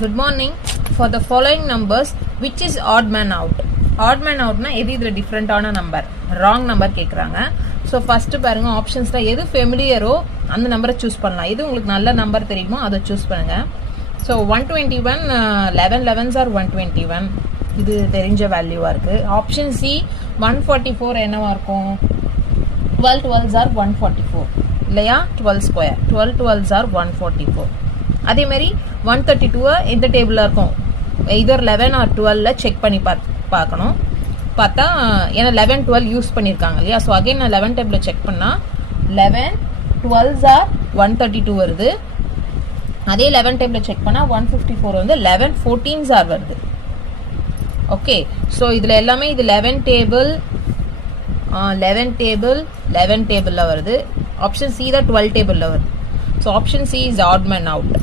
Good morning. For the following numbers, which is odd man out? Odd man out na எது இதுல டிஃபரண்டான number, wrong number கேக்குறாங்க. So first பாருங்க, ஆப்ஷன்ஸ்ல எது ஃபெமிலியரோ அந்த நம்பரை சூஸ் பண்ணலாம். எது உங்களுக்கு நல்ல நம்பர் தெரியுமோ அதை சூஸ் பண்ணுங்க. ஸோ 121 11 11s ஆர் 121, இது தெரிஞ்ச வேல்யூவா இருக்கு. ஆப்ஷன் சி 144 என்னவா இருக்கும்? 12 12s ஆர் 144 இல்லையா? 12 ஸ்கொயர் 12 12s ஆர் 144. அதே மாதிரி 132 எந்த டேபிளில் இருக்கும்? இதர் 11 ஆர் 12ல செக் பண்ணி பார்க்கணும். பார்த்தா ஏன்னா 11 12 யூஸ் பண்ணியிருக்காங்க இல்லையா? ஸோ அகைன் நான் 11 டேபிளில் செக் பண்ணால் 11 12s ஆர் 132 வருது. அதே 11 டேபிளில் செக் பண்ணால் 154 வந்து 11 14s ஆர் வருது. ஓகே, ஸோ இதில் எல்லாமே இது 11 டேபிள் 11 டேபிளில் வருது. ஆப்ஷன் சி தான் 12 டேபிளில் வருது. So option C is odd man out.